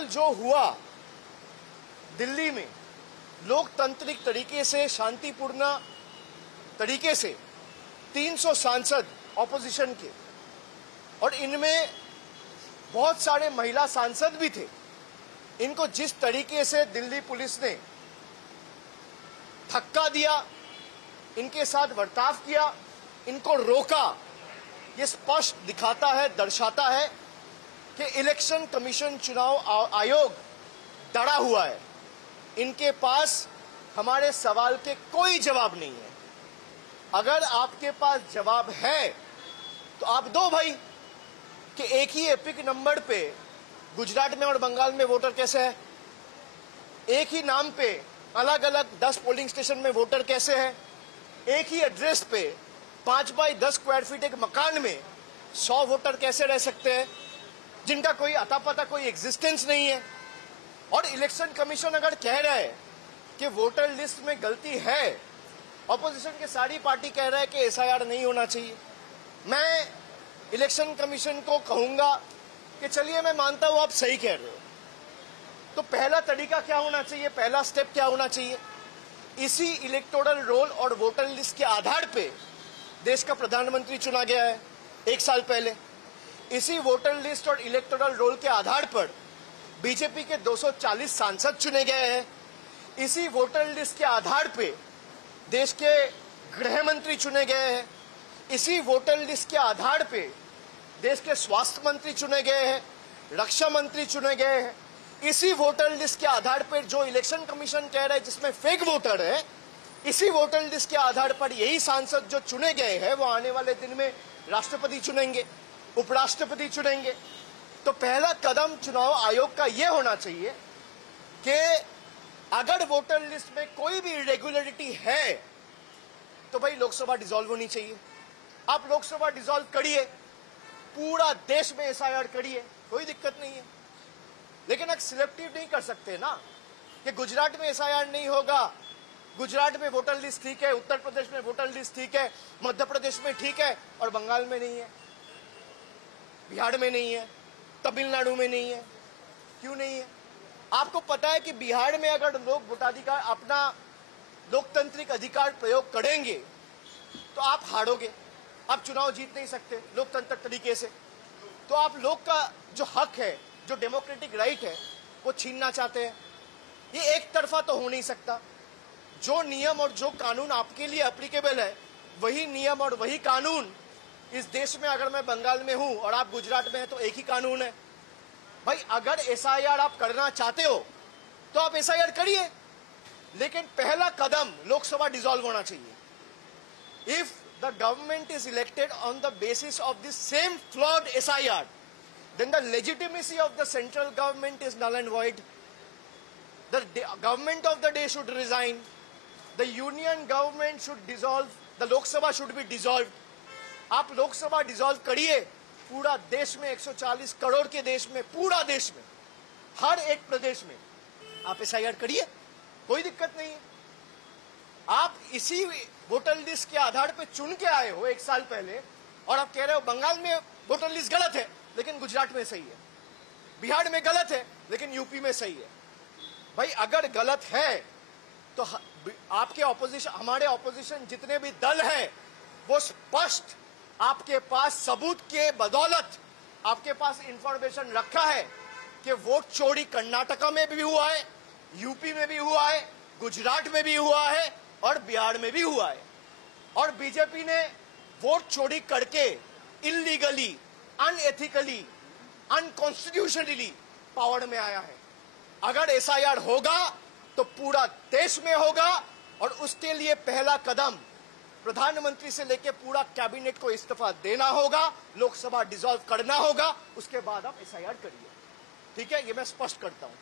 कल जो हुआ दिल्ली में, लोकतांत्रिक तरीके से, शांतिपूर्ण तरीके से 300 सांसद ऑपोजिशन के, और इनमें बहुत सारे महिला सांसद भी थे, इनको जिस तरीके से दिल्ली पुलिस ने धक्का दिया, इनके साथ बर्ताव किया, इनको रोका, ये स्पष्ट दिखाता है, दर्शाता है कि इलेक्शन कमीशन, चुनाव आयोग डरा हुआ है। इनके पास हमारे सवाल के कोई जवाब नहीं है। अगर आपके पास जवाब है तो आप दो भाई, कि एक ही एपिक नंबर पे गुजरात में और बंगाल में वोटर कैसे है, एक ही नाम पे अलग अलग 10 पोलिंग स्टेशन में वोटर कैसे है, एक ही एड्रेस पे 5 बाई 10 स्क्वायर फीट एक मकान में 100 वोटर कैसे रह सकते हैं, जिनका कोई अता पता, कोई एग्जिस्टेंस नहीं है। और इलेक्शन कमीशन अगर कह रहा है कि वोटर लिस्ट में गलती है, ऑपोजिशन के सारी पार्टी कह रहा है कि एसआईआर नहीं होना चाहिए। मैं इलेक्शन कमीशन को कहूंगा कि चलिए, मैं मानता हूं आप सही कह रहे हो, तो पहला तरीका क्या होना चाहिए, पहला स्टेप क्या होना चाहिए? इसी इलेक्टोरल रोल और वोटर लिस्ट के आधार पे देश का प्रधानमंत्री चुना गया है 1 साल पहले। इसी वोटर लिस्ट और इलेक्टोरल रोल के आधार पर बीजेपी के 240 सांसद चुने गए हैं। इसी वोटर लिस्ट के आधार पे देश के गृह मंत्री चुने गए हैं। इसी वोटर लिस्ट के आधार पे देश के स्वास्थ्य मंत्री चुने गए हैं, रक्षा मंत्री चुने गए हैं। इसी वोटर लिस्ट के आधार पर जो इलेक्शन कमीशन कह रहा है जिसमें फेक वोटर है, इसी वोटर लिस्ट के आधार पर यही सांसद जो चुने गए हैं वो आने वाले दिन में राष्ट्रपति चुनेंगे, उपराष्ट्रपति चुनेंगे। तो पहला कदम चुनाव आयोग का यह होना चाहिए कि अगर वोटर लिस्ट में कोई भी इरेगुलरिटी है तो भाई लोकसभा डिसॉल्व होनी चाहिए। आप लोकसभा डिसॉल्व करिए, पूरा देश में एसआईआर करिए, कोई दिक्कत नहीं है। लेकिन आप सिलेक्टिव नहीं कर सकते ना कि गुजरात में एसआईआर नहीं होगा, गुजरात में वोटर लिस्ट ठीक है, उत्तर प्रदेश में वोटर लिस्ट ठीक है, मध्य प्रदेश में ठीक है और बंगाल में नहीं है, बिहार में नहीं है, तमिलनाडु में नहीं है। क्यों नहीं है? आपको पता है कि बिहार में अगर लोग वोटाधिकार, अपना लोकतांत्रिक अधिकार प्रयोग करेंगे तो आप हारोगे, आप चुनाव जीत नहीं सकते लोकतंत्र तरीके से। तो आप लोग का जो हक है, जो डेमोक्रेटिक राइट है, वो छीनना चाहते हैं। ये एक तरफा तो हो नहीं सकता। जो नियम और जो कानून आपके लिए एप्लीकेबल है, वही नियम और वही कानून इस देश में, अगर मैं बंगाल में हूं और आप गुजरात में हैं तो एक ही कानून है। भाई अगर एसआईआर आप करना चाहते हो तो आप एसआईआर करिए, लेकिन पहला कदम लोकसभा डिसॉल्व होना चाहिए। If the government is elected on the basis of the same flawed SIR, then the legitimacy of the central government is null and void. The government of the day should resign. The union government should dissolve. The Lok Sabha should be dissolved. आप Lok Sabha dissolve करिए, पूरा देश में 140 करोड़ के देश में, पूरा देश में, हर एक प्रदेश में आप एसआईआर करिए, कोई दिक्कत नहीं है। आप इसी वोटर लिस्ट के आधार पर चुन के आए हो 1 साल पहले और आप कह रहे हो बंगाल में वोटर लिस्ट गलत है लेकिन गुजरात में सही है, बिहार में गलत है लेकिन यूपी में सही है। भाई अगर गलत है तो आपके ऑपोजिशन, हमारे ऑपोजिशन जितने भी दल हैं, वो स्पष्ट आपके पास सबूत के बदौलत आपके पास इंफॉर्मेशन रखा है कि वोट चोरी कर्नाटका में भी हुआ है, यूपी में भी हुआ है, गुजरात में भी हुआ है और बिहार में भी हुआ है। और बीजेपी ने वोट चोरी करके इलीगली, अनएथिकली, अनकॉन्स्टिट्यूशनली पावर में आया है। अगर एसआईआर होगा तो पूरा देश में होगा और उसके लिए पहला कदम प्रधानमंत्री से लेकर पूरा कैबिनेट को इस्तीफा देना होगा, लोकसभा डिसॉल्व करना होगा, उसके बाद आप एसआईआर करिए। ठीक है, ये मैं स्पष्ट करता हूं।